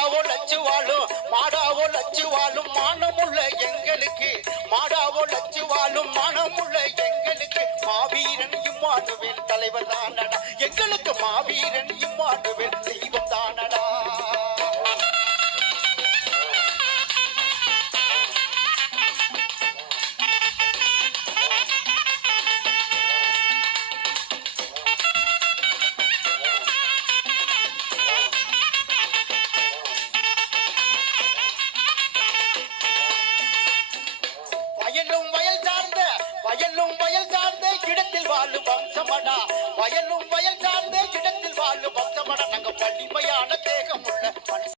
மாடாவோ லட்சு வாழும் மாடாவோ லட்சு வாழும் மானமுள்ள எங்களுக்கு மாடாவோ லட்சு வாழும் மானமுள்ள எங்களுக்கு மாவீரன் இம்மானுவேல் தலைவர் தானடா எங்களுக்கு மாவீரன் இம்மானுவேல் தெய்வம் தானடா வயலும் வயல் சார்ந்த இடத்தில் வாழும் வம்சமடா வயலும் வயல் சார்ந்த